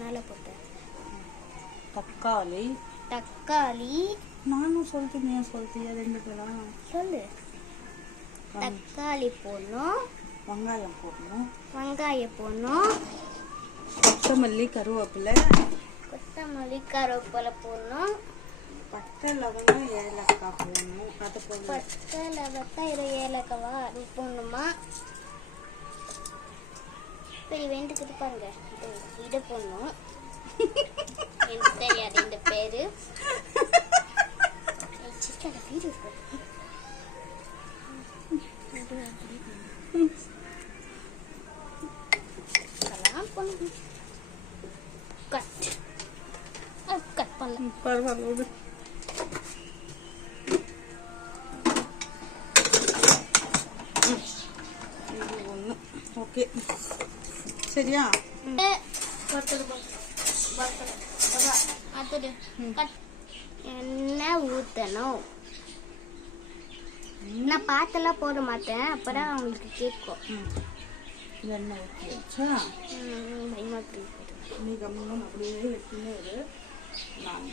மேலே போட்டு. தக்காளி. தக்காளி. நானும் சொல்லிட்டு நீ சொல்லிட்டியா? 2 பேரும் சொல்லு. தக்காளி போடணும். வெங்காயம் போடணும். வெங்காயம் போடணும். கொத்தமல்லி கருவேப்பிலை. கொத்தமல்லி கருவேப்பிலை போடணும். பட்டை லவங்கம் ஏலக்காய் போடணும். அது போடணும். பட்டை லவங்கம் ஏலக்காவா அது போடணுமா? சரி வேண்டுக்கிட்டு பாருங்க. இதை போடணும். எனக்கு தெரியாது இந்த பேரு. கட் பண்ணல. பரவாயில்ல. ஓகே சரியா? எண்ணெய் ஊற்றணும். நான் பாத்தெல்லாம் போட மாட்டேன், அப்பதான் அவங்களுக்கு கேட்கும். எண்ணெய் ஊற்றி வச்சா பயமா நீ கம்மியாக அப்படியே வெட்டினே நான்